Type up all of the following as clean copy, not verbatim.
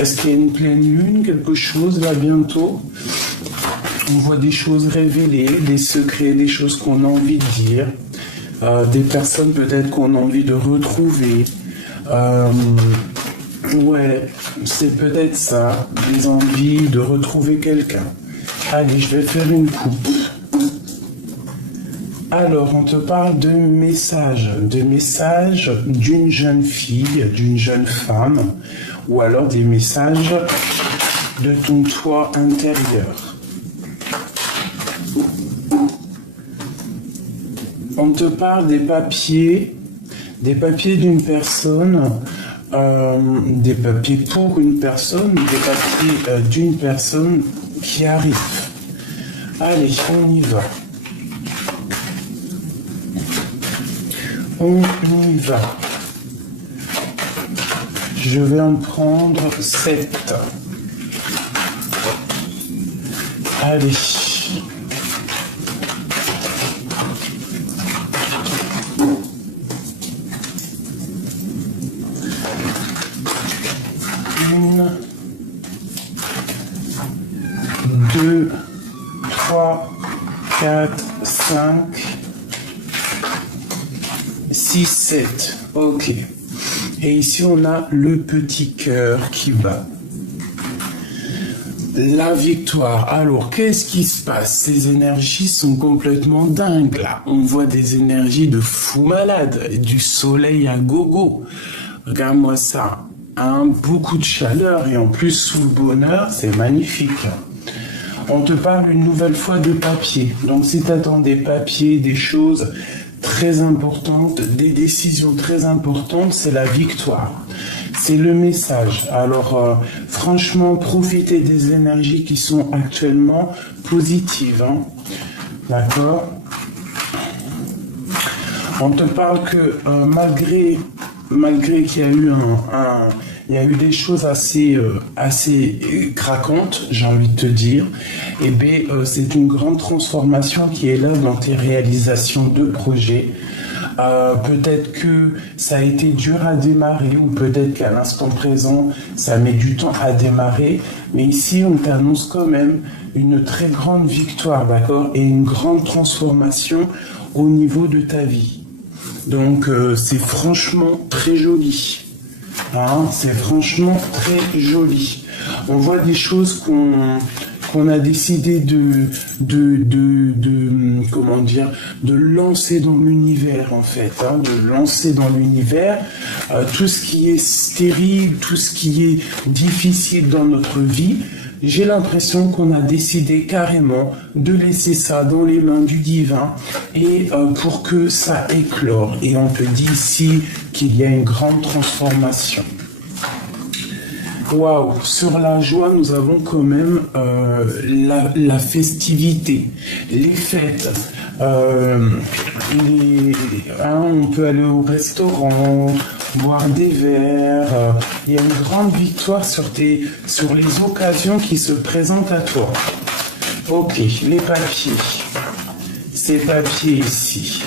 Est-ce qu'il y a une pleine lune, quelque chose là bientôt? On voit des choses révélées, des secrets, des choses qu'on a envie de dire, des personnes peut-être qu'on a envie de retrouver. Ouais, c'est peut-être ça, des envies de retrouver quelqu'un. Allez, je vais faire une coupe. Alors, on te parle de messages d'une jeune fille, d'une jeune femme, ou alors des messages de ton toi intérieur. On te parle des papiers d'une personne, des papiers pour une personne, des papiers d'une personne qui arrive. Allez, on y va. On y va. Je vais en prendre 7. Allez. Une, 2, 3, 4, 5, 6, 7. Ok. Et ici, on a le petit cœur qui bat. La victoire. Alors, qu'est-ce qui se passe? Ces énergies sont complètement dingues, là. On voit des énergies de fou malade, du soleil à gogo. Regarde-moi ça. Beaucoup de chaleur et en plus sous le bonheur, c'est magnifique. On te parle une nouvelle fois de papier. Donc, si tu attends des papiers, des choses très importantes, des décisions très importantes, c'est la victoire. C'est le message. Alors, franchement, profitez des énergies qui sont actuellement positives. Hein. D'accord? On te parle que malgré qu'il y a eu il y a eu des choses assez craquantes, j'ai envie de te dire, et c'est une grande transformation qui est là dans tes réalisations de projets. Peut-être que ça a été dur à démarrer, ou peut-être qu'à l'instant présent, ça met du temps à démarrer, mais ici, on t'annonce quand même une très grande victoire, d'accord, et une grande transformation au niveau de ta vie. Donc, c'est franchement très joli. Hein, c'est franchement très joli. On voit des choses qu'on a décidé comment dire, de lancer dans l'univers en fait, hein, de lancer dans l'univers tout ce qui est stérile, tout ce qui est difficile dans notre vie. J'ai l'impression qu'on a décidé carrément de laisser ça dans les mains du divin et pour que ça éclore. Et on te dit ici qu'il y a une grande transformation. Waouh, sur la joie, nous avons quand même la festivité, les fêtes. On peut aller au restaurant, boire des verres. Il y a une grande victoire sur les occasions qui se présentent à toi. Ok, les papiers. Ces papiers ici.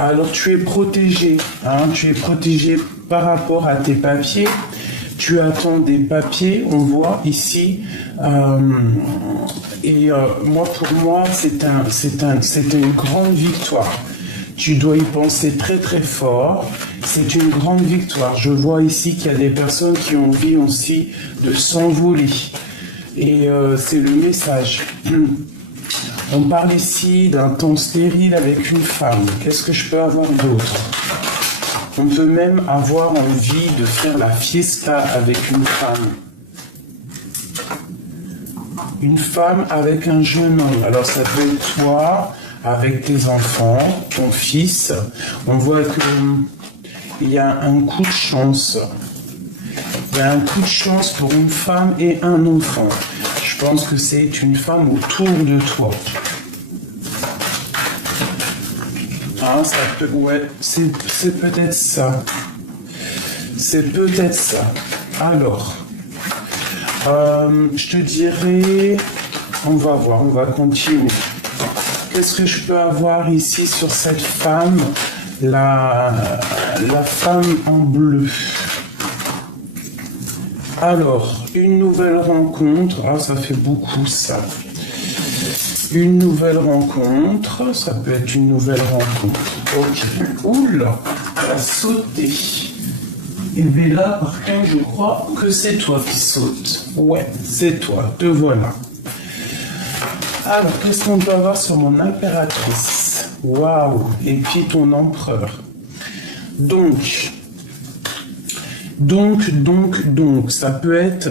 Alors tu es protégé, hein, tu es protégé par rapport à tes papiers. Tu attends des papiers, on voit ici. Pour moi, c'est une grande victoire. Tu dois y penser très très fort. C'est une grande victoire. Je vois ici qu'il y a des personnes qui ont envie aussi de s'envoler. Et c'est le message. On parle ici d'un temps stérile avec une femme. Qu'est-ce que je peux avoir d'autre? On peut même avoir envie de faire la fiesta avec une femme. Une femme avec un jeune homme. Alors ça peut être toi, avec tes enfants, ton fils. On voit qu'il y a un coup de chance. Il y a un coup de chance pour une femme et un enfant. Je pense que c'est une femme autour de toi. Ah, ça peut, ouais, c'est peut-être ça. C'est peut-être ça. Alors, je te dirais, on va voir, on va continuer. Qu'est-ce que je peux avoir ici sur cette femme la femme en bleu. Alors, une nouvelle rencontre. Ah, ça fait beaucoup, ça. Une nouvelle rencontre. Ça peut être une nouvelle rencontre. Ok. Oula, ça a sauté. Et bien là, par contre, je crois que c'est toi qui sautes. Ouais, c'est toi. Te voilà. Alors, qu'est-ce qu'on peut avoir sur mon impératrice? Waouh. Et puis ton empereur. Donc, ça peut être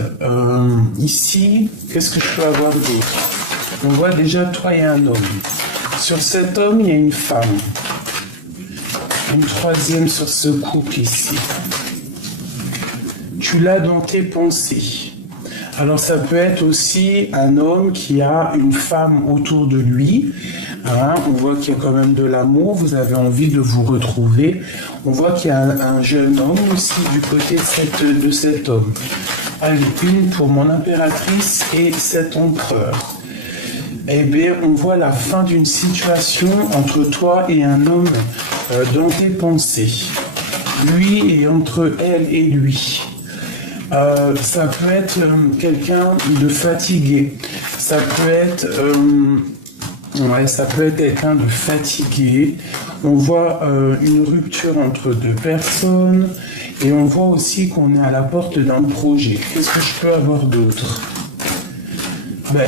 ici, qu'est-ce que je peux avoir d'autre? On voit déjà toi et un homme. Sur cet homme, il y a une femme. Une troisième sur ce couple ici. Tu l'as dans tes pensées. Alors ça peut être aussi un homme qui a une femme autour de lui. Hein, on voit qu'il y a quand même de l'amour, vous avez envie de vous retrouver. On voit qu'il y a un jeune homme aussi du côté de cet homme. Allez, une pour mon impératrice et cet empereur. Eh bien, on voit la fin d'une situation entre toi et un homme dans tes pensées. Lui et entre elle et lui. Ça peut être quelqu'un de fatigué. Ça peut être... ça peut être quelqu'un de fatigué. On voit une rupture entre deux personnes et on voit aussi qu'on est à la porte d'un projet. Qu'est-ce que je peux avoir d'autre?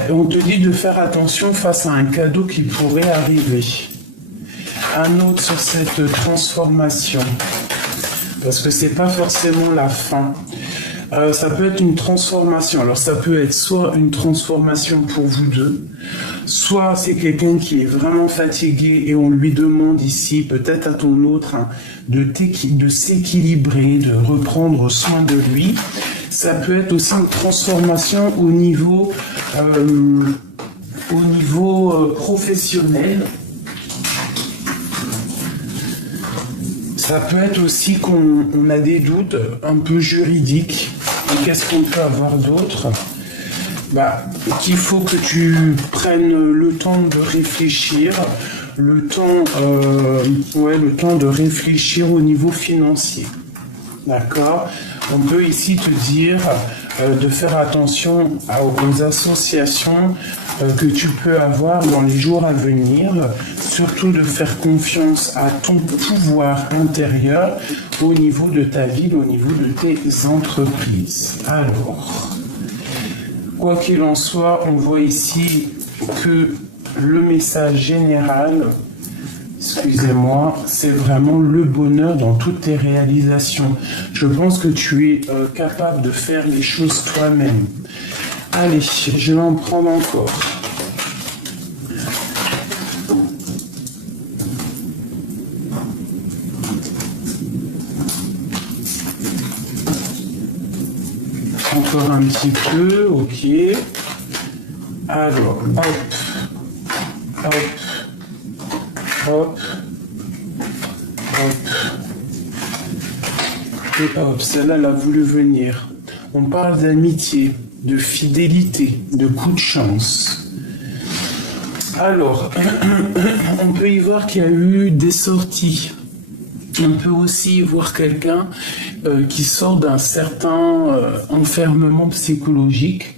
On te dit de faire attention face à un cadeau qui pourrait arriver. Un autre sur cette transformation. Parce que c'est pas forcément la fin. Ça peut être une transformation. Alors ça peut être soit une transformation pour vous deux, soit c'est quelqu'un qui est vraiment fatigué et on lui demande ici, peut-être à ton autre, hein, de s'équilibrer, de reprendre soin de lui. Ça peut être aussi une transformation au niveau professionnel. Ça peut être aussi qu'on a des doutes un peu juridiques. Et qu'est-ce qu'on peut avoir d'autre? Qu'il faut que tu prennes le temps de réfléchir, le temps de réfléchir au niveau financier. D'accord? On peut ici te dire de faire attention aux associations que tu peux avoir dans les jours à venir, surtout de faire confiance à ton pouvoir intérieur au niveau de ta ville, au niveau de tes entreprises. Alors, quoi qu'il en soit, on voit ici que le message général, excusez-moi, c'est vraiment le bonheur dans toutes tes réalisations. Je pense que tu es capable de faire les choses toi-même. Allez, je vais en prendre encore. Encore un petit peu, ok. Alors, hop, hop, hop, hop. Et hop, celle-là, elle a voulu venir. On parle d'amitié, de fidélité, de coup de chance. Alors, on peut y voir qu'il y a eu des sorties. On peut aussi y voir quelqu'un qui sort d'un certain enfermement psychologique,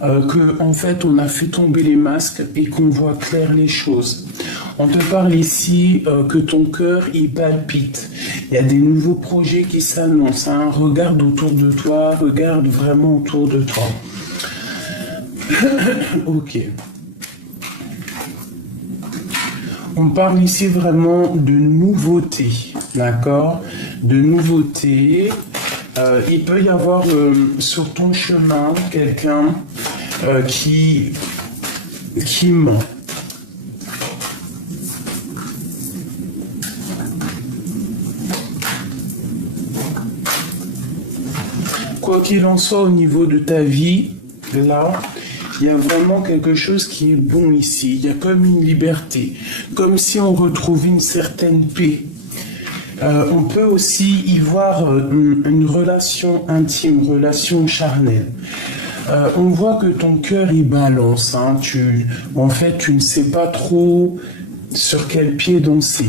en fait on a fait tomber les masques et qu'on voit clair les choses. On te parle ici que ton cœur il palpite. Il y a des nouveaux projets qui s'annoncent. Hein. Regarde autour de toi, regarde vraiment autour de toi. Ok. On parle ici vraiment de nouveautés, d'accord? De nouveautés. Il peut y avoir sur ton chemin quelqu'un qui ment. Quoi qu'il en soit au niveau de ta vie, là, il y a vraiment quelque chose qui est bon ici. Il y a comme une liberté, comme si on retrouvait une certaine paix. On peut aussi y voir une relation intime, une relation charnelle. On voit que ton cœur il balance. Hein. En fait, tu ne sais pas trop sur quel pied danser.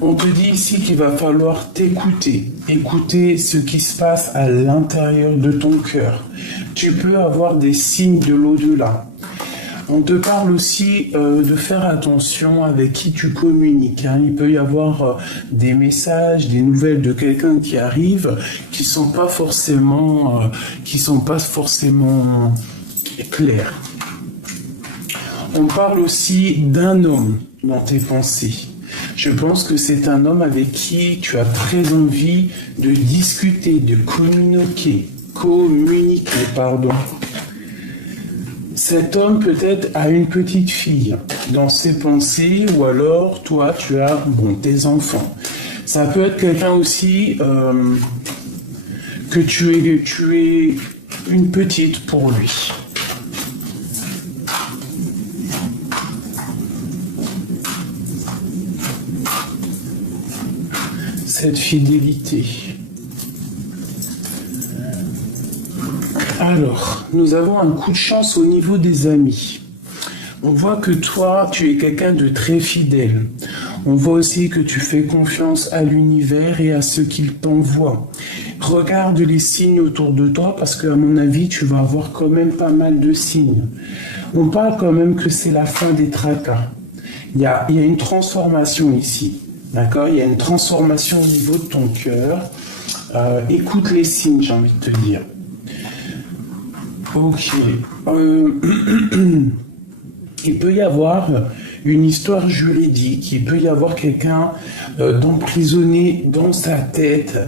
On te dit ici qu'il va falloir t'écouter, écouter ce qui se passe à l'intérieur de ton cœur. Tu peux avoir des signes de l'au-delà. On te parle aussi de faire attention avec qui tu communiques. Hein. Il peut y avoir des messages, des nouvelles de quelqu'un qui arrive qui sont pas forcément clairs. On parle aussi d'un homme dans tes pensées. Je pense que c'est un homme avec qui tu as très envie de discuter, de communiquer. Cet homme peut-être a une petite fille dans ses pensées, ou alors toi tu as tes enfants. Ça peut être quelqu'un aussi que tu es une petite pour lui. Cette fidélité. Alors, nous avons un coup de chance au niveau des amis. On voit que toi, tu es quelqu'un de très fidèle. On voit aussi que tu fais confiance à l'univers et à ce qu'il t'envoie. Regarde les signes autour de toi parce qu'à mon avis, tu vas avoir quand même pas mal de signes. On parle quand même que c'est la fin des tracas. Il y a une transformation ici. D'accord? Il y a une transformation au niveau de ton cœur. Écoute les signes, j'ai envie de te dire. Ok. Il peut y avoir une histoire juridique. Il peut y avoir quelqu'un d'emprisonné dans sa tête,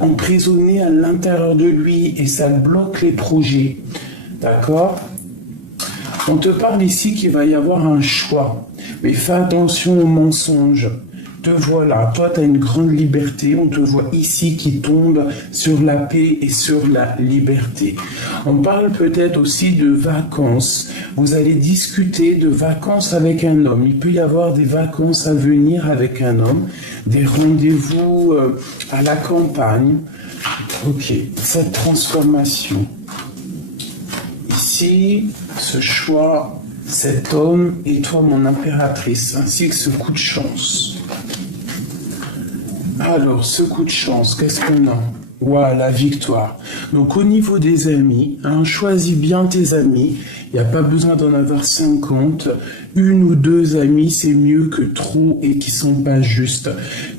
emprisonné à l'intérieur de lui, et ça bloque les projets. D'accord? On te parle ici qu'il va y avoir un choix. Mais fais attention aux mensonges. Te voilà, toi tu as une grande liberté, on te voit ici qui tombe sur la paix et sur la liberté. On parle peut-être aussi de vacances. Vous allez discuter de vacances avec un homme. Il peut y avoir des vacances à venir avec un homme, des rendez-vous à la campagne. Ok, cette transformation. Ici, ce choix, cet homme et toi mon impératrice, ainsi que ce coup de chance. Alors, ce coup de chance, qu'est-ce qu'on a? Voilà, victoire. Donc, au niveau des amis, choisis bien tes amis. Il n'y a pas besoin d'en avoir 50. Une ou deux amis, c'est mieux que trop et qui sont pas justes.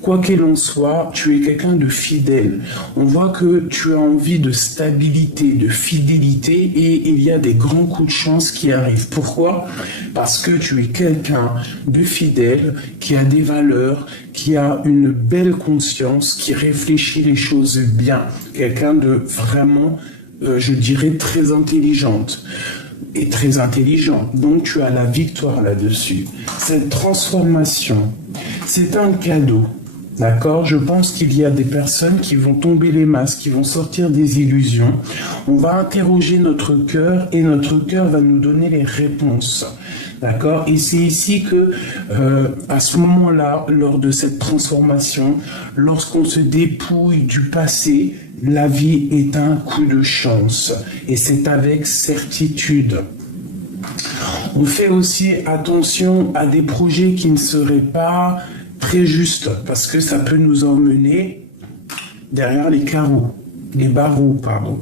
Quoi qu'il en soit, tu es quelqu'un de fidèle. On voit que tu as envie de stabilité, de fidélité, et il y a des grands coups de chance qui arrivent. Pourquoi? Parce que tu es quelqu'un de fidèle, qui a des valeurs, qui a une belle conscience, qui réfléchit les choses bien. Quelqu'un de vraiment, je dirais, très intelligente. Et très intelligent. Donc tu as la victoire là-dessus. Cette transformation, c'est un cadeau. D'accord? Je pense qu'il y a des personnes qui vont tomber les masques, qui vont sortir des illusions. On va interroger notre cœur et notre cœur va nous donner les réponses. D'accord? Et c'est ici que, à ce moment-là, lors de cette transformation, lorsqu'on se dépouille du passé, la vie est un coup de chance. Et c'est avec certitude. On fait aussi attention à des projets qui ne seraient pas très justes, parce que ça peut nous emmener derrière les carreaux, les barreaux, pardon.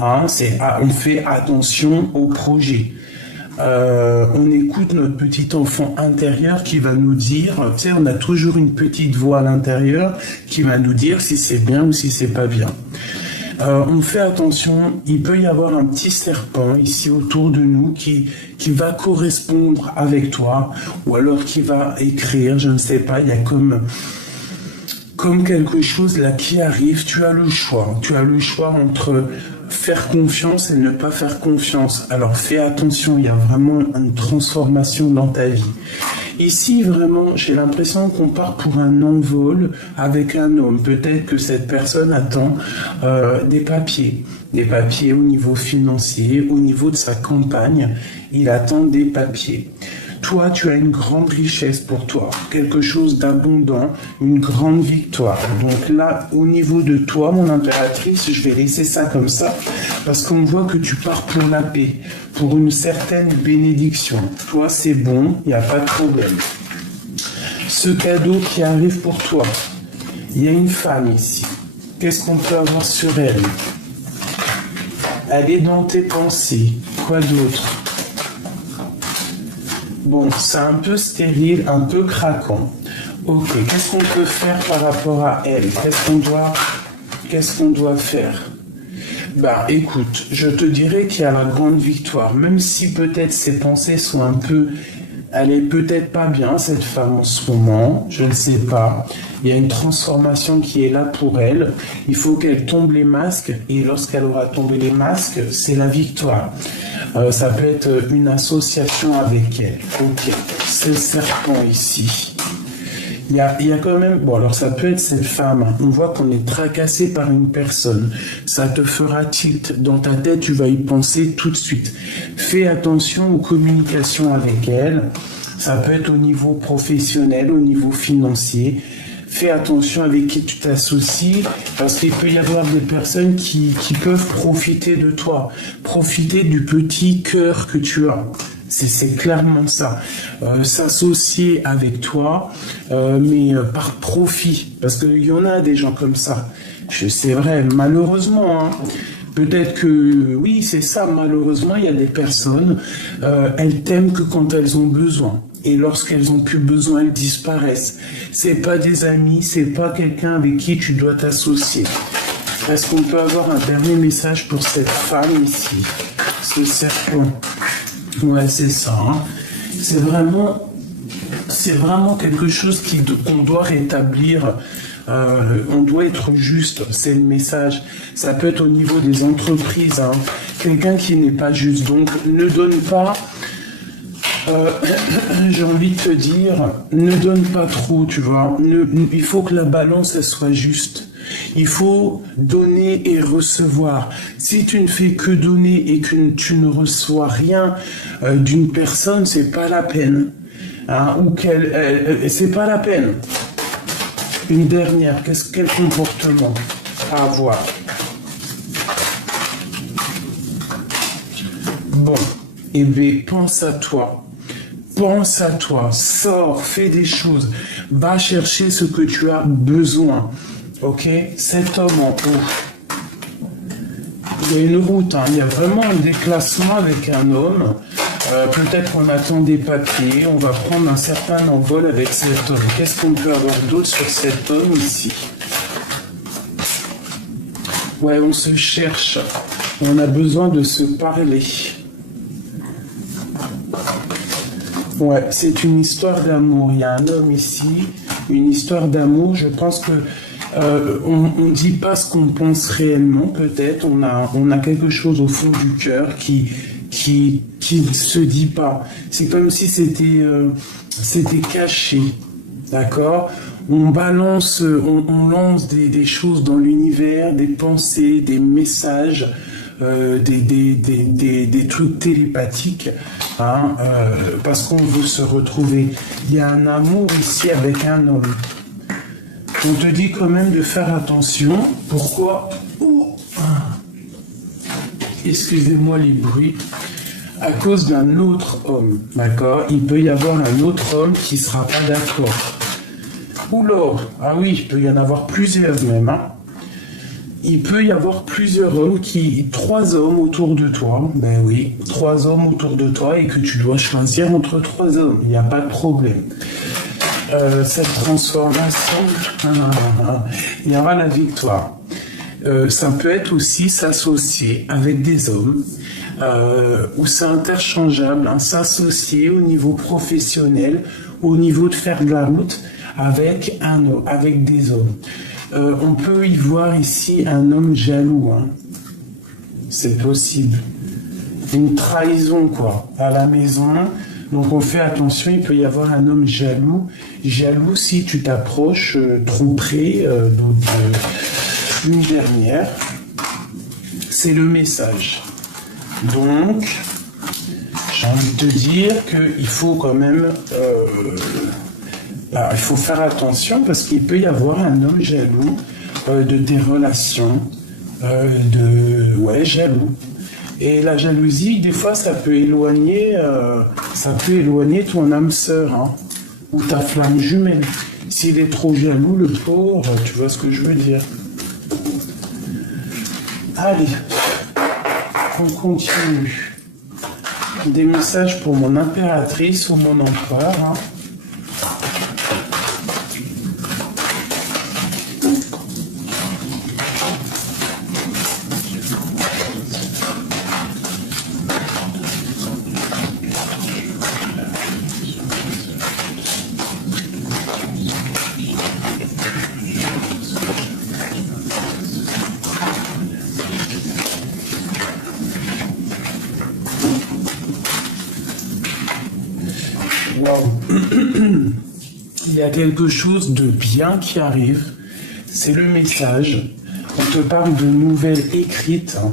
On fait attention aux projets. On écoute notre petit enfant intérieur qui va nous dire, tu sais, on a toujours une petite voix à l'intérieur qui va nous dire si c'est bien ou si c'est pas bien. On fait attention, il peut y avoir un petit serpent ici autour de nous qui va correspondre avec toi, ou alors qui va écrire, je ne sais pas, il y a comme quelque chose là qui arrive, tu as le choix entre faire confiance et ne pas faire confiance. Alors fais attention, il y a vraiment une transformation dans ta vie. Ici, vraiment, j'ai l'impression qu'on part pour un envol avec un homme. Peut-être que cette personne attend des papiers au niveau financier, au niveau de sa campagne. Il attend des papiers. Toi, tu as une grande richesse pour toi, quelque chose d'abondant, une grande victoire. Donc là, au niveau de toi, mon impératrice, je vais laisser ça comme ça, parce qu'on voit que tu pars pour la paix, pour une certaine bénédiction. Toi, c'est bon, il n'y a pas de problème. ce cadeau qui arrive pour toi. Il y a une femme ici. Qu'est-ce qu'on peut avoir sur elle? Elle est dans tes pensées. Quoi d'autre? Bon, c'est un peu stérile, un peu craquant. Ok, qu'est-ce qu'on peut faire par rapport à elle? Qu'est-ce qu'on doit faire? Bah écoute, je te dirais qu'il y a la grande victoire, même si peut-être ses pensées sont un peu... Elle est peut-être pas bien, cette femme, en ce moment, je ne sais pas. Il y a une transformation qui est là pour elle. Il faut qu'elle tombe les masques, et lorsqu'elle aura tombé les masques, c'est la victoire. Ça peut être une association avec elle. Ok, c'est le serpent ici. Il y a quand même... Bon, alors ça peut être cette femme. On voit qu'on est tracassé par une personne. Ça te fera tilt. Dans ta tête, tu vas y penser tout de suite. Fais attention aux communications avec elle. Ça peut être au niveau professionnel, au niveau financier. Fais attention avec qui tu t'associes, parce qu'il peut y avoir des personnes qui peuvent profiter de toi. Profiter du petit cœur que tu as. C'est clairement ça. S'associer avec toi, mais par profit. Parce qu'il y en a des gens comme ça. C'est vrai, malheureusement. Hein. Peut-être que, oui, c'est ça, malheureusement, il y a des personnes, elles t'aiment que quand elles ont besoin. Et lorsqu'elles ont plus besoin, elles disparaissent. C'est pas des amis, c'est pas quelqu'un avec qui tu dois t'associer. Est-ce qu'on peut avoir un dernier message pour cette femme ici? Ce serpent. Ouais, c'est ça. Hein. C'est vraiment quelque chose qu'on doit rétablir. On doit être juste. C'est le message. Ça peut être au niveau des entreprises. Hein. Quelqu'un qui n'est pas juste. Donc, ne donne pas. J'ai envie de te dire, ne donne pas trop, tu vois. Il faut que la balance elle soit juste. Il faut donner et recevoir. Si tu ne fais que donner et que tu ne reçois rien d'une personne, c'est pas la peine. Hein, ou c'est pas la peine. Une dernière, quel comportement à avoir? Bon, eh bien, pense à toi. Pense à toi, sors, fais des choses, va chercher ce que tu as besoin. Ok? Cet homme en haut. Il y a une route, hein. Il y a vraiment un déclassement avec un homme. Peut-être qu'on attend des papiers, on va prendre un certain envol avec cet homme. Qu'est-ce qu'on peut avoir d'autre sur cet homme ici? Ouais, on se cherche. On a besoin de se parler. Ouais, c'est une histoire d'amour. Il y a un homme ici, une histoire d'amour. Je pense que on dit pas ce qu'on pense réellement. Peut-être on a quelque chose au fond du cœur qui ne se dit pas. C'est comme si c'était caché, d'accord? On balance, on lance des choses dans l'univers, des pensées, des messages. Des trucs télépathiques, hein, parce qu'on veut se retrouver. Il y a un amour ici avec un homme. On te dit quand même de faire attention. Pourquoi? Excusez-moi les bruits. À cause d'un autre homme, d'accord? Il peut y avoir un autre homme qui ne sera pas d'accord. Oula, ah oui, il peut y en avoir plusieurs même, hein. Il peut y avoir plusieurs hommes, 3 hommes autour de toi. Ben oui, 3 hommes autour de toi et que tu dois choisir entre 3 hommes. Il n'y a pas de problème. Cette transformation, il y aura la victoire. Ça peut être aussi s'associer avec des hommes, où c'est interchangeable, hein, s'associer au niveau professionnel, au niveau de faire de la route avec des hommes. On peut y voir ici un homme jaloux, hein. C'est possible. Une trahison, quoi, à la maison. Donc on fait attention, il peut y avoir un homme jaloux. Jaloux si tu t'approches trop près. Une dernière, c'est le message. Donc, j'ai envie de te dire qu'il faut quand même... il faut faire attention parce qu'il peut y avoir un homme jaloux de tes relations, jaloux. Et la jalousie, des fois, ça peut éloigner ton âme sœur. Hein. ou ta flamme jumelle. S'il est trop jaloux, le pauvre, tu vois ce que je veux dire. Allez, on continue. Des messages pour mon impératrice ou mon empereur. Hein. Il y a quelque chose de bien qui arrive, c'est le message. On te parle de nouvelles écrites, hein.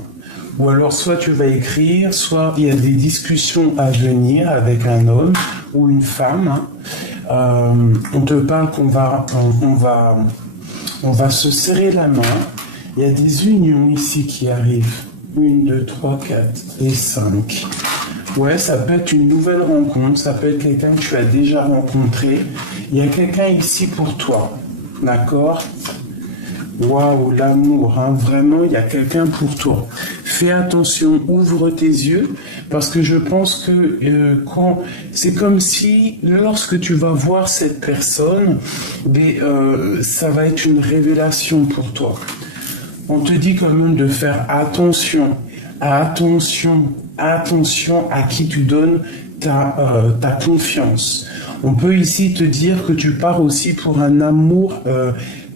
Ou alors soit tu vas écrire, soit il y a des discussions à venir avec un homme ou une femme. Hein. On te parle qu'on va, on va se serrer la main. Il y a des unions ici qui arrivent. 1, 2, 3, 4 et 5. Ouais, ça peut être une nouvelle rencontre, ça peut être quelqu'un que tu as déjà rencontré. Il y a quelqu'un ici pour toi, d'accord? Waouh, l'amour, hein, vraiment, il y a quelqu'un pour toi. Fais attention, ouvre tes yeux, parce que je pense que c'est comme si, lorsque tu vas voir cette personne, ça va être une révélation pour toi. On te dit quand même de faire attention à qui tu donnes ta confiance. On peut ici te dire que tu pars aussi pour un amour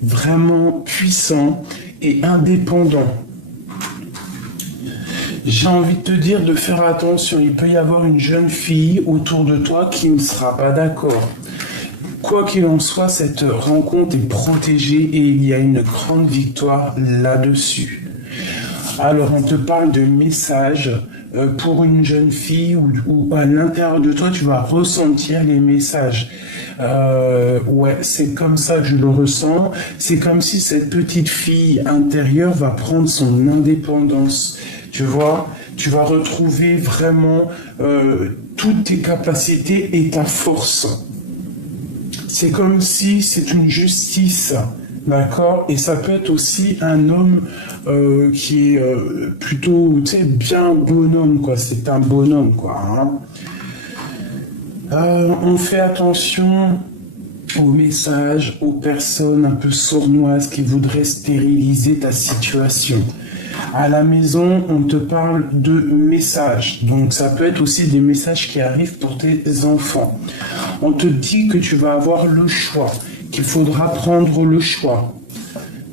vraiment puissant et indépendant. J'ai envie de te dire de faire attention. Il peut y avoir une jeune fille autour de toi qui ne sera pas d'accord. Quoi qu'il en soit, cette rencontre est protégée et il y a une grande victoire là-dessus. Alors, on te parle de messages pour une jeune fille ou à l'intérieur de toi, tu vas ressentir les messages. Ouais, c'est comme ça que je le ressens. C'est comme si cette petite fille intérieure va prendre son indépendance. Tu vois, tu vas retrouver vraiment toutes tes capacités et ta force. C'est comme si c'est une justice, d'accord? Et ça peut être aussi un homme qui est plutôt, tu sais, bien bonhomme, quoi. C'est un bonhomme, quoi. Hein. On fait attention aux messages, aux personnes un peu sournoises qui voudraient stériliser ta situation. À la maison, on te parle de messages. Donc, ça peut être aussi des messages qui arrivent pour tes enfants. On te dit que tu vas avoir le choix, qu'il faudra prendre le choix.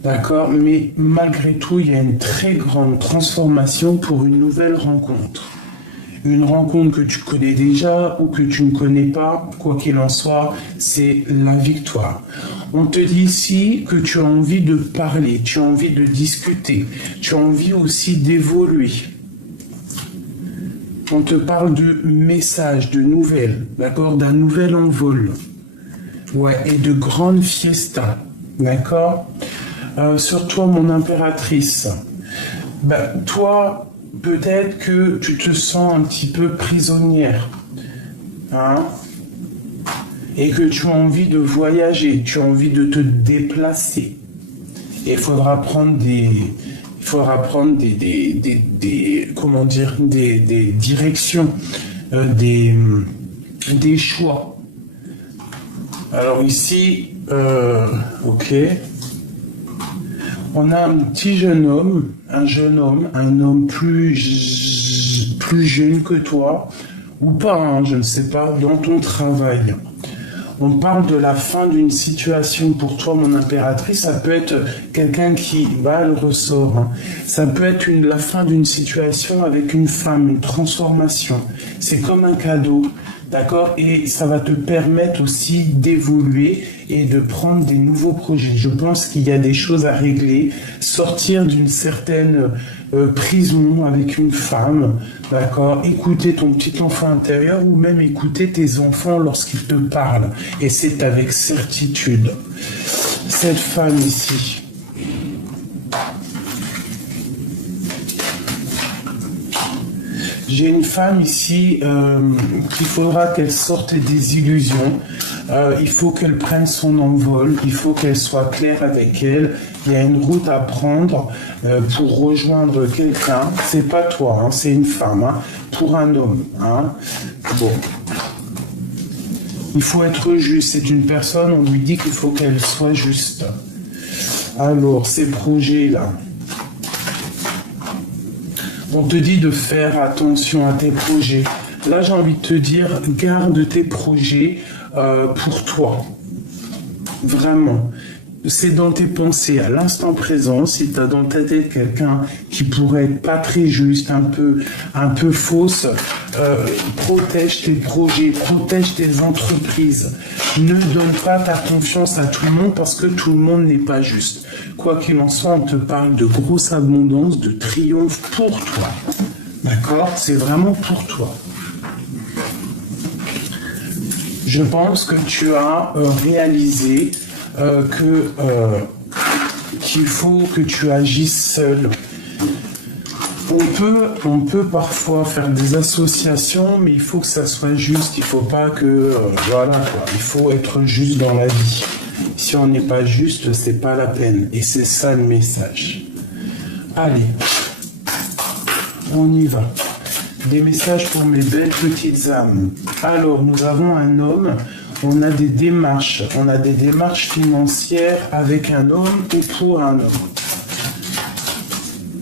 D'accord? Mais malgré tout, il y a une très grande transformation pour une nouvelle rencontre. Une rencontre que tu connais déjà ou que tu ne connais pas, quoi qu'il en soit, c'est la victoire. On te dit ici que tu as envie de parler, tu as envie de discuter, tu as envie aussi d'évoluer. On te parle de messages, de nouvelles, d'accord, d'un nouvel envol. Ouais, et de grandes fiestas, d'accord. Sur toi, mon impératrice, toi, peut-être que tu te sens un petit peu prisonnière, hein, et que tu as envie de voyager, tu as envie de te déplacer. Et il faudra prendre des comment dire, des directions, des choix. Alors ici, ok. On a un petit jeune homme, un homme plus jeune que toi, ou pas, hein, je ne sais pas, dans ton travail. On parle de la fin d'une situation pour toi, mon impératrice. Ça peut être quelqu'un qui le ressort. Hein. Ça peut être la fin d'une situation avec une femme, une transformation. C'est comme un cadeau, d'accord? Et ça va te permettre aussi d'évoluer et de prendre des nouveaux projets. Je pense qu'il y a des choses à régler, sortir d'une certaine prison avec une femme, d'accord? Écouter ton petit enfant intérieur ou même écouter tes enfants lorsqu'ils te parlent. Et c'est avec certitude. Cette femme ici, j'ai une femme ici qu'il faudra qu'elle sorte des illusions. Il faut qu'elle prenne son envol, il faut qu'elle soit claire avec elle. Il y a une route à prendre pour rejoindre quelqu'un. C'est pas toi, hein, c'est une femme, hein, pour un homme. Hein. Bon. Il faut être juste. C'est une personne, on lui dit qu'il faut qu'elle soit juste. Alors, ces projets-là. On te dit de faire attention à tes projets. Là, j'ai envie de te dire, garde tes projets pour toi. Vraiment. C'est dans tes pensées, à l'instant présent. Si tu as dans ta tête quelqu'un qui pourrait être pas très juste, un peu fausse, protège tes projets, protège tes entreprises. Ne donne pas ta confiance à tout le monde parce que tout le monde n'est pas juste. Quoi qu'il en soit, on te parle de grosse abondance, de triomphe pour toi. D'accord? C'est vraiment pour toi. Je pense que tu as réalisé qu'il faut que tu agisses seul. On peut parfois faire des associations, mais il faut que ça soit juste. Il faut pas que voilà quoi. Il faut être juste dans la vie. Si on n'est pas juste, c'est pas la peine. Et c'est ça le message. Allez, on y va. Des messages pour mes belles petites âmes. Alors, nous avons un homme. On a des démarches financières avec un homme ou pour un homme.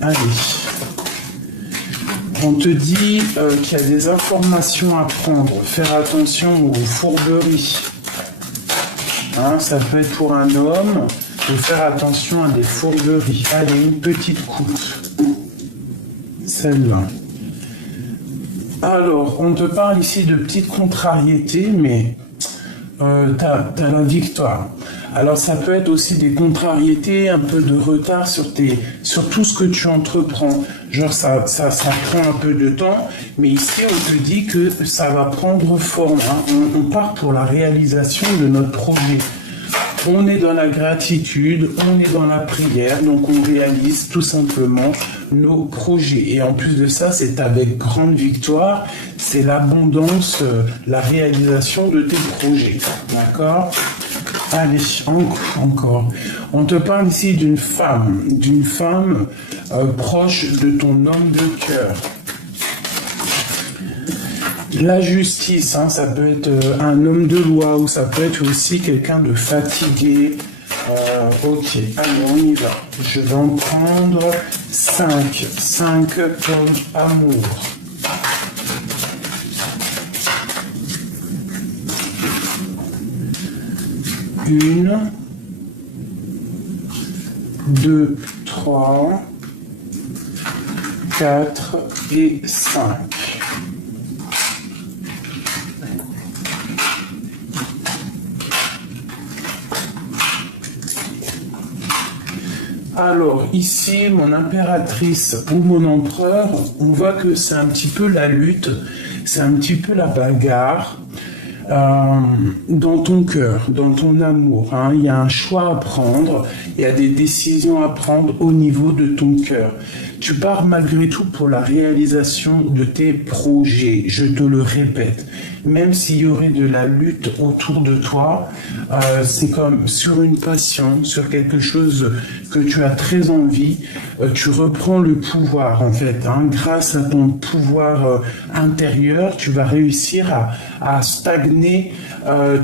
Allez. On te dit qu'il y a des informations à prendre. Faire attention aux fourberies. Hein, ça peut être pour un homme. Il faut faire attention à des fourberies. Allez, une petite coupe. Celle-là. Alors, on te parle ici de petites contrariétés, mais t'as la victoire. Alors ça peut être aussi des contrariétés, un peu de retard sur tout ce que tu entreprends. Genre ça prend un peu de temps, mais ici on te dit que ça va prendre forme. Hein. On part pour la réalisation de notre projet. On est dans la gratitude, on est dans la prière, donc on réalise tout simplement nos projets. Et en plus de ça, c'est avec grande victoire, c'est l'abondance, la réalisation de tes projets. D'accord ? Allez, encore. On te parle ici d'une femme proche de ton homme de cœur. La justice, hein, ça peut être un homme de loi ou ça peut être aussi quelqu'un de fatigué. Ok, allez, on y va. Je vais en prendre 5. 5 comme amour. Une, 2, 3, 4 et 5. Alors, ici, mon impératrice ou mon empereur, on voit que c'est un petit peu la lutte, c'est un petit peu la bagarre dans ton cœur, dans ton amour. Hein. Il y a un choix à prendre, il y a des décisions à prendre au niveau de ton cœur. Tu pars malgré tout pour la réalisation de tes projets, je te le répète. Même s'il y aurait de la lutte autour de toi, c'est comme sur une passion, sur quelque chose que tu as très envie, tu reprends le pouvoir en fait. Hein. Grâce à ton pouvoir intérieur, tu vas réussir à stagner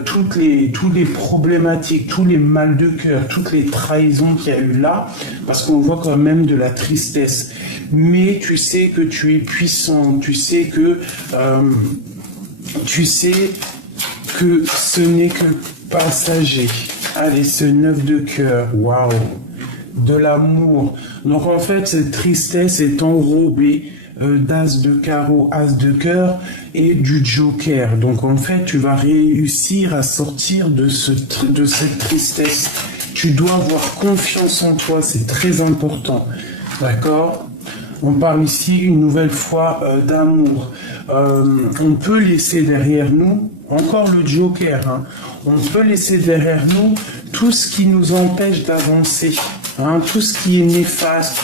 toutes les problématiques, tous les mal de cœur, toutes les trahisons qu'il y a eu là, parce qu'on voit quand même de la tristesse. Mais tu sais que tu es puissant, tu sais que ce n'est que passager. Allez, ce 9 de cœur, waouh, de l'amour. Donc en fait, cette tristesse est enrobée d'as de carreau, as de cœur et du joker. Donc en fait, tu vas réussir à sortir de cette tristesse. Tu dois avoir confiance en toi, c'est très important. D'accord ? On parle ici une nouvelle fois d'amour. On peut laisser derrière nous, encore le joker, hein, on peut laisser derrière nous tout ce qui nous empêche d'avancer, hein, tout ce qui est néfaste,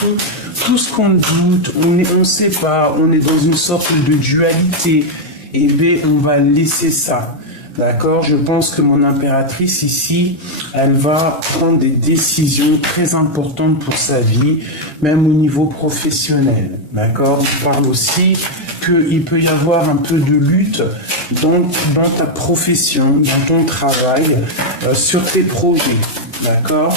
tout ce qu'on doute, on ne sait pas, on est dans une sorte de dualité, et bien on va laisser ça. D'accord, je pense que mon impératrice ici, elle va prendre des décisions très importantes pour sa vie, même au niveau professionnel. D'accord, je parle aussi qu'il peut y avoir un peu de lutte dans ta profession, dans ton travail, sur tes projets. D'accord.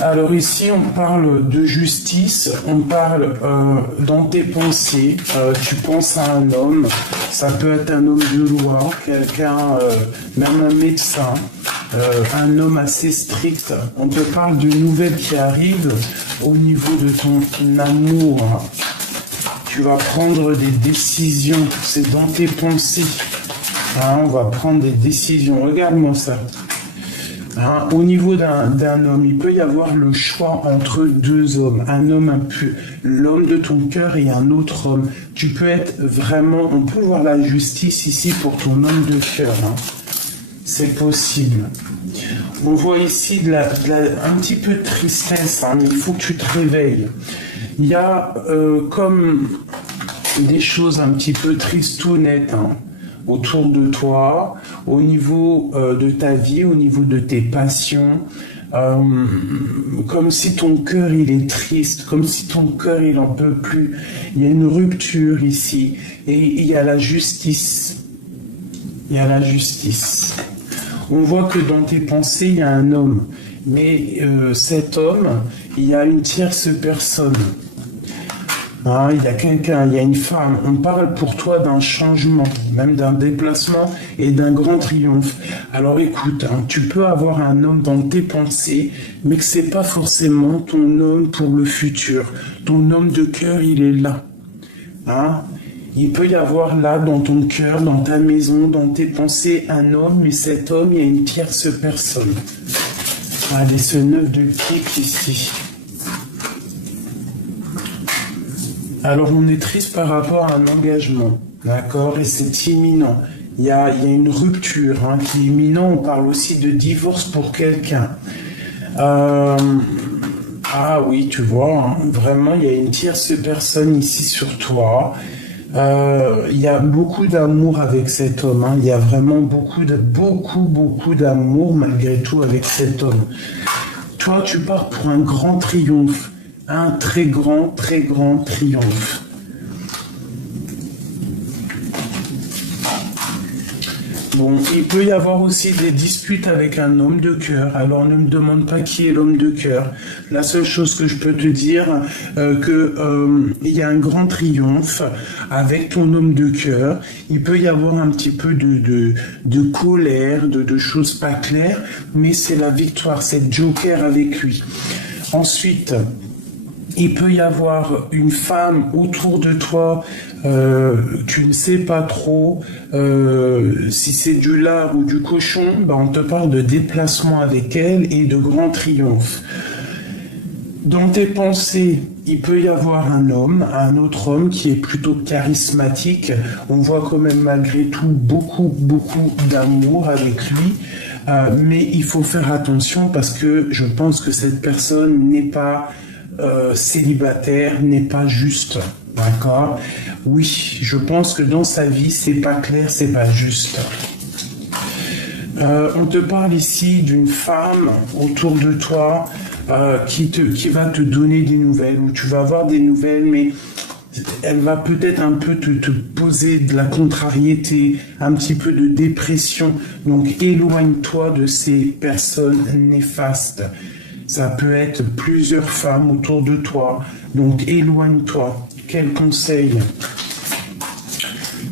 Alors ici, on parle de justice, on parle dans tes pensées, tu penses à un homme, ça peut être un homme de loi, quelqu'un, même un médecin, un homme assez strict. On te parle d'une nouvelle qui arrive au niveau de ton amour. Tu vas prendre des décisions, c'est dans tes pensées. Hein, on va prendre des décisions, regarde-moi ça. Hein, au niveau d'un homme, il peut y avoir le choix entre deux hommes. Un homme un peu, l'homme de ton cœur et un autre homme. Tu peux être vraiment, on peut voir la justice ici pour ton homme de cœur. Hein. C'est possible. On voit ici un petit peu de tristesse, hein, mais il faut que tu te réveilles. Il y a comme des choses un petit peu tristounettes, hein, autour de toi, au niveau de ta vie, au niveau de tes passions, comme si ton cœur il est triste, comme si ton cœur il en peut plus. Il y a une rupture ici et il y a la justice. Il y a la justice. On voit que dans tes pensées il y a un homme, mais cet homme, il y a une tierce personne. Ah, il y a quelqu'un, il y a une femme. On parle pour toi d'un changement, même d'un déplacement et d'un grand triomphe. Alors écoute, hein, tu peux avoir un homme dans tes pensées, mais que c'est pas forcément ton homme pour le futur. Ton homme de cœur, il est là. Hein? Il peut y avoir là, dans ton cœur, dans ta maison, dans tes pensées, un homme, mais cet homme, il y a une tierce personne. Allez, ce 9 de pique ici. Alors, on est triste par rapport à un engagement, d'accord, et c'est imminent. Il y a une rupture hein, qui est imminente. On parle aussi de divorce pour quelqu'un. Ah oui, tu vois, hein, vraiment, il y a une tierce personne ici sur toi. Il y a beaucoup d'amour avec cet homme. Hein. Il y a vraiment beaucoup d'amour malgré tout avec cet homme. Toi, tu pars pour un grand triomphe. Un très grand triomphe. Bon, il peut y avoir aussi des disputes avec un homme de cœur. Alors ne me demande pas qui est l'homme de cœur. La seule chose que je peux te dire, il y a un grand triomphe avec ton homme de cœur. Il peut y avoir un petit peu de colère, de choses pas claires, mais c'est la victoire, c'est Joker avec lui. Ensuite, il peut y avoir une femme autour de toi, tu ne sais pas trop si c'est du lard ou du cochon, ben on te parle de déplacement avec elle et de grand triomphe. Dans tes pensées, il peut y avoir un autre homme qui est plutôt charismatique. On voit quand même malgré tout beaucoup d'amour avec lui. Mais il faut faire attention parce que je pense que cette personne n'est pas célibataire, n'est pas juste, d'accord? Oui, je pense que dans sa vie, c'est pas clair, c'est pas juste. On te parle ici d'une femme autour de toi qui va te donner des nouvelles, ou tu vas avoir des nouvelles, mais elle va peut-être un peu te poser de la contrariété, un petit peu de dépression. Donc éloigne-toi de ces personnes néfastes. Ça peut être plusieurs femmes autour de toi. Donc éloigne-toi. Quel conseil?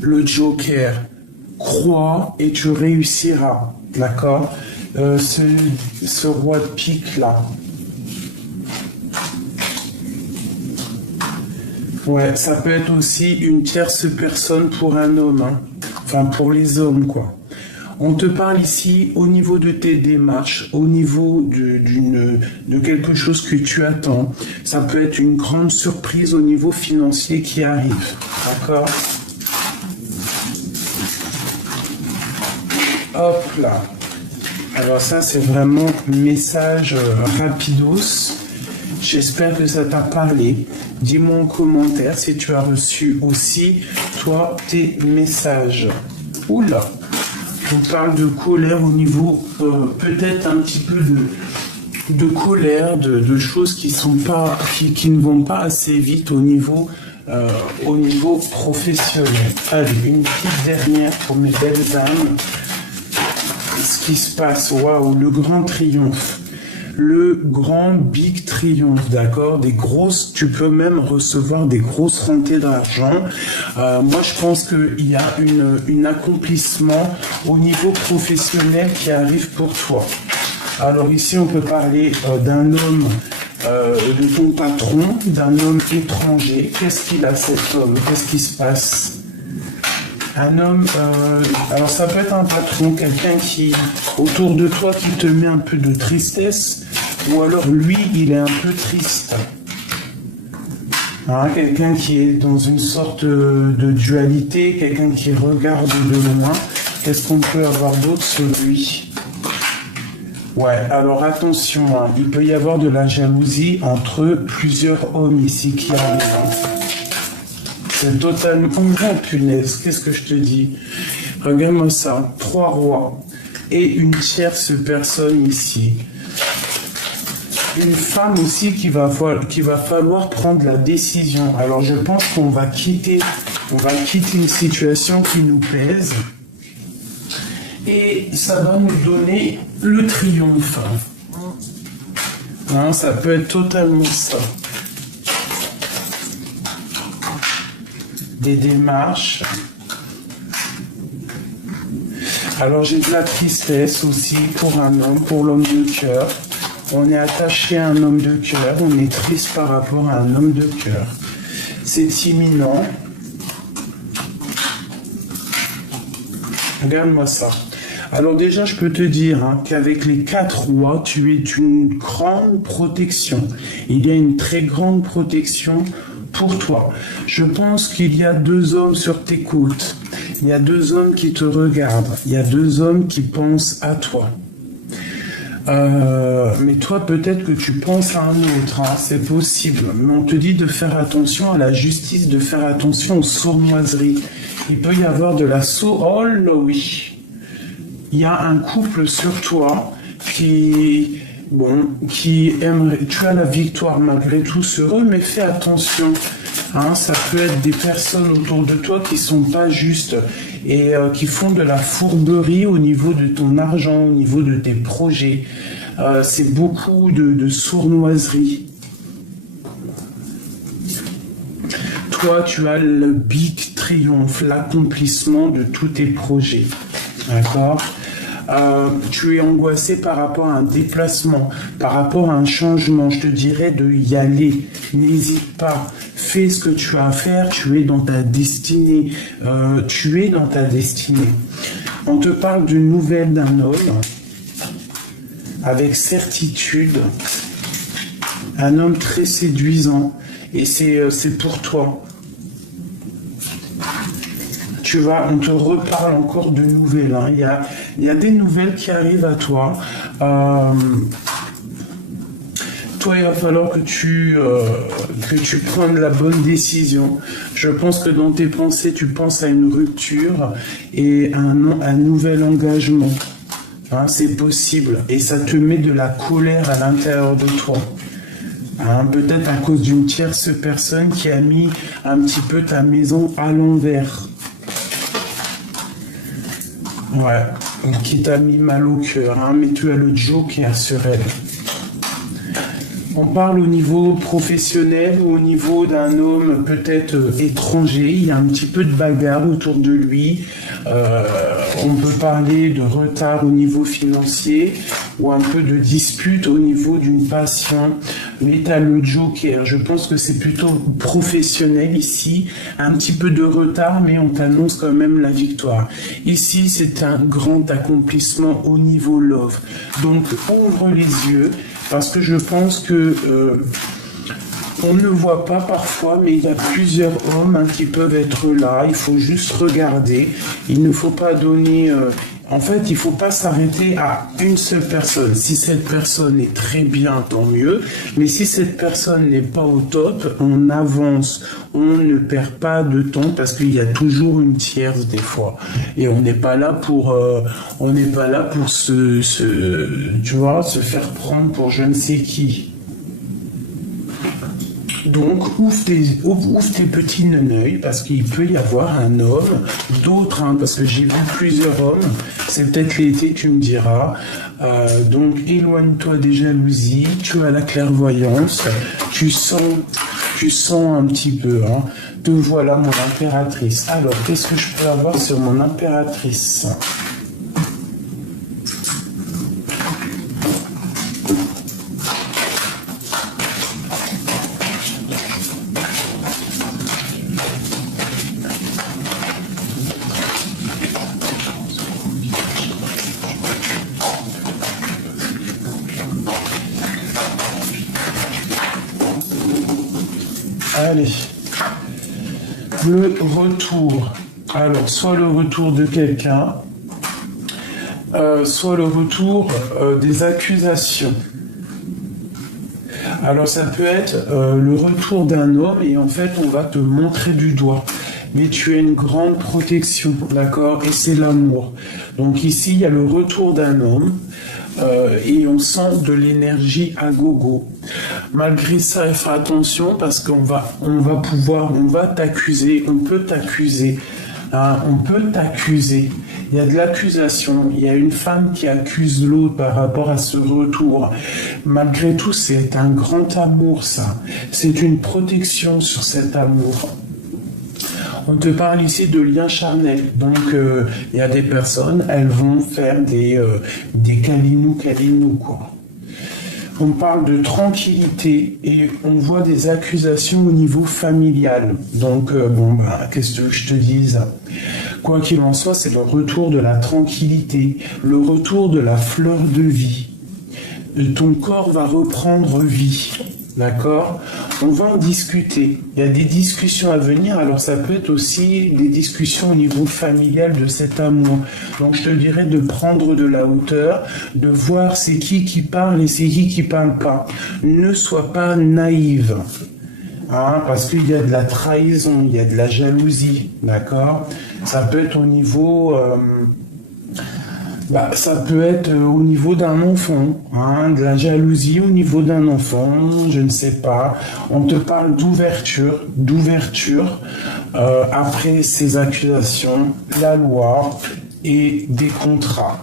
Le Joker. Crois et tu réussiras. D'accord? Ce roi de pique là. Ouais, ça peut être aussi une tierce personne pour un homme. Hein. Enfin, pour les hommes, quoi. On te parle ici au niveau de tes démarches, au niveau de quelque chose que tu attends. Ça peut être une grande surprise au niveau financier qui arrive. D'accord? Hop là. Alors ça, c'est vraiment message rapidos. J'espère que ça t'a parlé. Dis-moi en commentaire si tu as reçu aussi passe-toi tes messages. Oula, on parle de colère au niveau, peut-être un petit peu de colère, de choses qui sont pas, qui ne vont pas assez vite au niveau professionnel. Allez, une petite dernière pour mes belles âmes. Ce qui se passe, waouh, le grand triomphe. Le grand big triomphe, d'accord, des grosses, tu peux même recevoir des grosses rentrées d'argent. Moi, je pense qu'il y a un accomplissement au niveau professionnel qui arrive pour toi. Alors ici, on peut parler d'un homme, de ton patron, d'un homme étranger. Qu'est-ce qu'il a, cet homme? Qu'est-ce qui se passe? Un homme, alors ça peut être un patron, quelqu'un qui, autour de toi, qui te met un peu de tristesse, ou alors lui, il est un peu triste. Hein, quelqu'un qui est dans une sorte de dualité, quelqu'un qui regarde de loin. Qu'est-ce qu'on peut avoir d'autre sur lui? Ouais, alors attention, hein, il peut y avoir de la jalousie entre plusieurs hommes ici qui arrivent. C'est totalement... Oh, punaise, qu'est-ce que je te dis? Regarde-moi ça. 3 rois. Et une tierce personne ici. Une femme aussi qu'il va falloir prendre la décision. Alors, je pense qu'on va quitter une situation qui nous pèse. Et ça va nous donner le triomphe. Hein, ça peut être totalement ça. Des démarches. Alors j'ai de la tristesse aussi pour un homme, pour l'homme de cœur. On est attaché à un homme de cœur, on est triste par rapport à un homme de cœur. C'est imminent. Regarde-moi ça. Alors déjà, je peux te dire hein, qu'avec les 4 rois, tu es une grande protection. Il y a une très grande protection pour toi. Je pense qu'il y a 2 hommes sur tes côtes. Il y a 2 hommes qui te regardent. Il y a 2 hommes qui pensent à toi. Mais toi, peut-être que tu penses à un autre. Hein, c'est possible. Mais on te dit de faire attention à la justice, de faire attention aux sournoiseries. Il peut y avoir de la Oh là oui. Il y a un couple sur toi qui aimerait, tu as la victoire malgré tout sur eux, mais fais attention. Hein, ça peut être des personnes autour de toi qui sont pas justes et qui font de la fourberie au niveau de ton argent, au niveau de tes projets. C'est beaucoup de sournoiserie. Toi, tu as le big triomphe, l'accomplissement de tous tes projets. D'accord ? Tu es angoissé par rapport à un déplacement, par rapport à un changement. Je te dirais de y aller. N'hésite pas. Fais ce que tu as à faire. Tu es dans ta destinée. Tu es dans ta destinée. On te parle d'une nouvelle d'un homme avec certitude. Un homme très séduisant. Et c'est pour toi. On te reparle encore de nouvelles. Hein. Il y a des nouvelles qui arrivent à toi. Toi, il va falloir que tu prennes la bonne décision. Je pense que dans tes pensées, tu penses à une rupture et un nouvel engagement. Hein, c'est possible. Et ça te met de la colère à l'intérieur de toi. Hein, peut-être à cause d'une tierce personne qui a mis un petit peu ta maison à l'envers. Ouais, qui t'a mis mal au cœur, hein, mais tu as le joker sur elle. On parle au niveau professionnel ou au niveau d'un homme peut-être étranger. Il y a un petit peu de bagarre autour de lui. On peut parler de retard au niveau financier ou un peu de dispute au niveau d'une passion. Mais tu as le joker. Je pense que c'est plutôt professionnel ici. Un petit peu de retard, mais on t'annonce quand même la victoire. Ici, c'est un grand accomplissement au niveau love. Donc, ouvre les yeux. Parce que je pense que on ne le voit pas parfois, mais il y a plusieurs hommes qui peuvent être là. Il faut juste regarder. Il ne faut pas donner En fait, il faut pas s'arrêter à une seule personne. Si cette personne est très bien, tant mieux. Mais si cette personne n'est pas au top, on avance. On ne perd pas de temps parce qu'il y a toujours une tierce des fois. Et on n'est pas là pour, tu vois, se faire prendre pour je ne sais qui. Donc, ouvre tes petits neneuils parce qu'il peut y avoir un homme, d'autres, hein, parce que j'ai vu plusieurs hommes, c'est peut-être l'été, tu me diras. Donc, éloigne-toi des jalousies, tu as la clairvoyance, tu sens un petit peu, hein. Te voilà, mon impératrice. Alors, qu'est-ce que je peux avoir sur mon impératrice ? Allez, le retour. Alors, soit le retour de quelqu'un, soit le retour des accusations. Alors, ça peut être le retour d'un homme et en fait, on va te montrer du doigt. Mais tu as une grande protection, d'accord? Et c'est l'amour. Donc ici, il y a le retour d'un homme. Et on sent de l'énergie à gogo. Malgré ça, il faut faire attention parce qu'on va t'accuser, on peut t'accuser. Hein, on peut t'accuser. Il y a de l'accusation. Il y a une femme qui accuse l'autre par rapport à ce retour. Malgré tout, c'est un grand amour, ça. C'est une protection sur cet amour. On te parle ici de lien charnel. Donc, il y a des personnes, elles vont faire des câlinous, quoi. On parle de tranquillité et on voit des accusations au niveau familial. Donc, qu'est-ce que je te dise ? Quoi qu'il en soit, c'est le retour de la tranquillité, le retour de la fleur de vie. Ton corps va reprendre vie. D'accord? On va en discuter. Il y a des discussions à venir, alors ça peut être aussi des discussions au niveau familial de cet amour. Donc je te dirais de prendre de la hauteur, de voir c'est qui parle et c'est qui parle pas. Ne sois pas naïve. Hein, parce qu'il y a de la trahison, il y a de la jalousie. D'accord? Ça peut être au niveau... ça peut être au niveau d'un enfant, hein, de la jalousie au niveau d'un enfant, je ne sais pas. On te parle d'ouverture, après ces accusations, la loi et des contrats.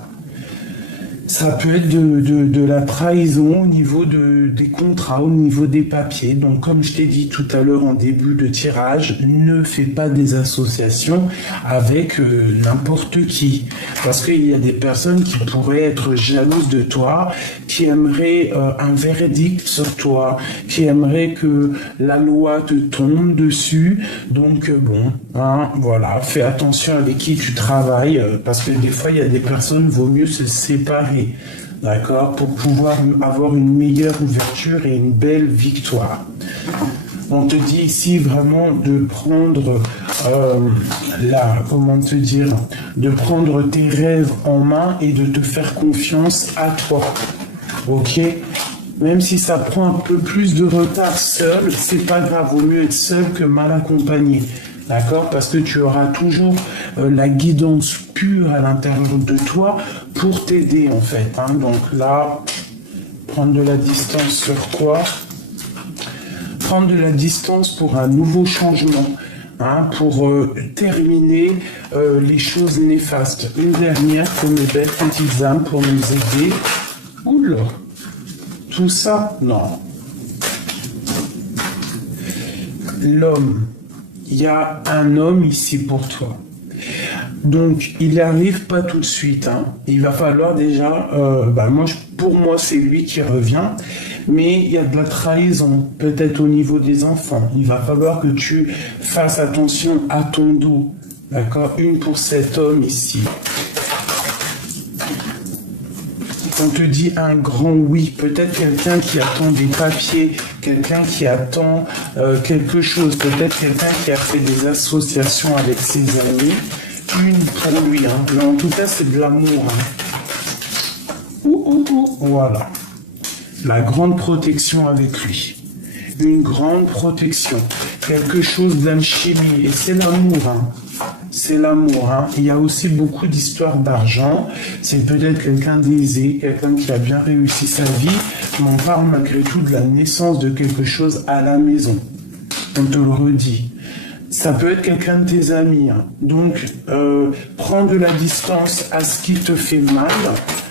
Ça peut être de la trahison au niveau des contrats, au niveau des papiers. Donc, comme je t'ai dit tout à l'heure en début de tirage, ne fais pas des associations avec n'importe qui. Parce qu'il y a des personnes qui pourraient être jalouses de toi, qui aimeraient un verdict sur toi, qui aimeraient que la loi te tombe dessus. Donc, voilà, fais attention avec qui tu travailles, parce que des fois, il y a des personnes, vaut mieux se séparer. D'accord, pour pouvoir avoir une meilleure ouverture et une belle victoire. On te dit ici vraiment de prendre de prendre tes rêves en main et de te faire confiance à toi. Ok? Même si ça prend un peu plus de retard seul, c'est pas grave, vaut mieux être seul que mal accompagné. D'accord? Parce que tu auras toujours la guidance pure à l'intérieur de toi pour t'aider en fait. Hein. Donc là, prendre de la distance sur quoi? Prendre de la distance pour un nouveau changement. Hein, pour terminer les choses néfastes. Une dernière pour mes belles petites âmes pour nous aider. Oula! Tout ça? Non. L'homme. Il y a un homme ici pour toi. Donc, il n'arrive pas tout de suite. Hein. Il va falloir déjà... pour moi, c'est lui qui revient. Mais il y a de la trahison, peut-être au niveau des enfants. Il va falloir que tu fasses attention à ton dos. D'accord? Une pour cet homme ici. On te dit un grand oui, peut-être quelqu'un qui attend des papiers, quelqu'un qui attend quelque chose, peut-être quelqu'un qui a fait des associations avec ses amis, une pour lui. Hein. Mais en tout cas, c'est de l'amour. Hein. Voilà. La grande protection avec lui. Une grande protection. Quelque chose d'alchimie. Et c'est l'amour. Hein. C'est l'amour. Hein. Il y a aussi beaucoup d'histoires d'argent. C'est peut-être quelqu'un d'aisé, quelqu'un qui a bien réussi sa vie. Mais on parle malgré tout de la naissance de quelque chose à la maison. On te le redit. Ça peut être quelqu'un de tes amis. Hein. Donc, prends de la distance à ce qui te fait mal.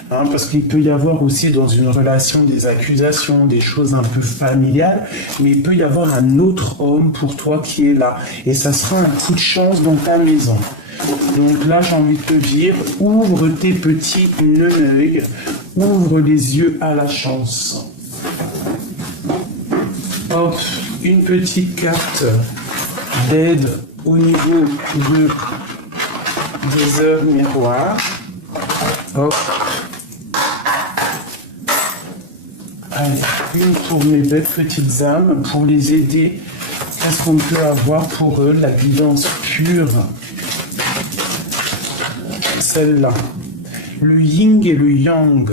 Hein, parce qu'il peut y avoir aussi dans une relation des accusations, des choses un peu familiales, mais il peut y avoir un autre homme pour toi qui est là. Et ça sera un coup de chance dans ta maison. Donc là, j'ai envie de te dire, ouvre tes petits neneuils, ouvre les yeux à la chance. Hop, une petite carte d'aide au niveau des heures miroirs. Hop. Allez, une pour mes belles petites âmes, pour les aider. Qu'est-ce qu'on peut avoir pour eux? La guidance pure. Celle-là. Le yin et le yang.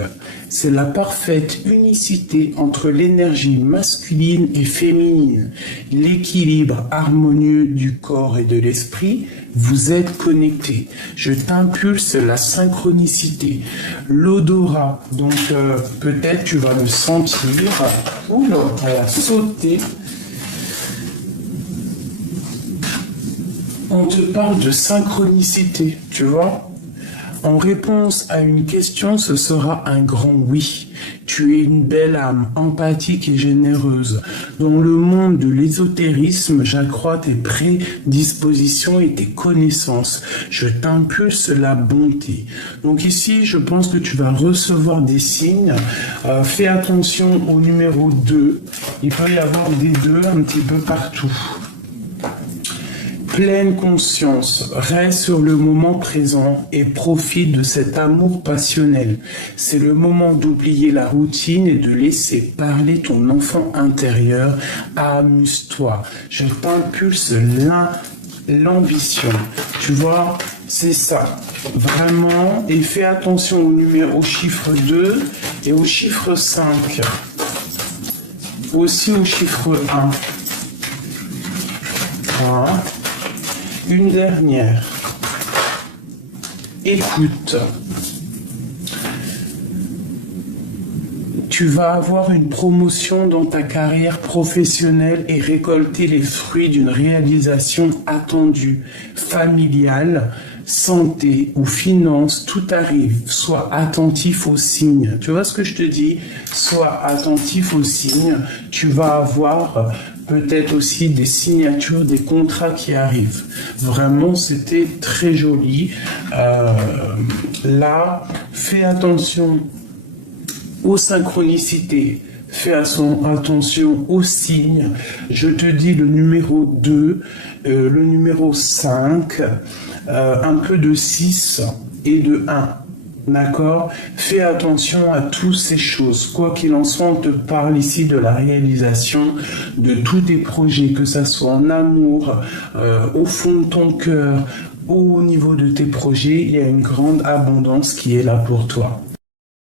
C'est la parfaite unicité entre l'énergie masculine et féminine, l'équilibre harmonieux du corps et de l'esprit. Vous êtes connectés. Je t'impulse la synchronicité, l'odorat. Donc peut-être tu vas le sentir. Oula, elle a sauté. On te parle de synchronicité, tu vois? En réponse à une question, ce sera un grand oui. Tu es une belle âme, empathique et généreuse. Dans le monde de l'ésotérisme, j'accrois tes prédispositions et tes connaissances. Je t'impulse la bonté. Donc ici, je pense que tu vas recevoir des signes. Fais attention au numéro 2. Il peut y avoir des 2 un petit peu partout. Pleine conscience, reste sur le moment présent et profite de cet amour passionnel. C'est le moment d'oublier la routine et de laisser parler ton enfant intérieur. Amuse-toi. Je t'impulse l'ambition. Tu vois, c'est ça. Vraiment. Et fais attention au chiffre 2 et au chiffre 5. Aussi au chiffre 1. Voilà. Une dernière. Écoute. Tu vas avoir une promotion dans ta carrière professionnelle et récolter les fruits d'une réalisation attendue, familiale, santé ou finance, tout arrive. Sois attentif aux signes. Tu vois ce que je te dis? Sois attentif aux signes. Tu vas avoir peut-être aussi des signatures, des contrats qui arrivent. Vraiment, c'était très joli. Là, fais attention aux synchronicités. Fais attention aux signes. Je te dis le numéro 2, le numéro 5, un peu de 6 et de 1. D'accord? Fais attention à toutes ces choses. Quoi qu'il en soit, on te parle ici de la réalisation de tous tes projets, que ça soit en amour, au fond de ton cœur, au niveau de tes projets. Il y a une grande abondance qui est là pour toi.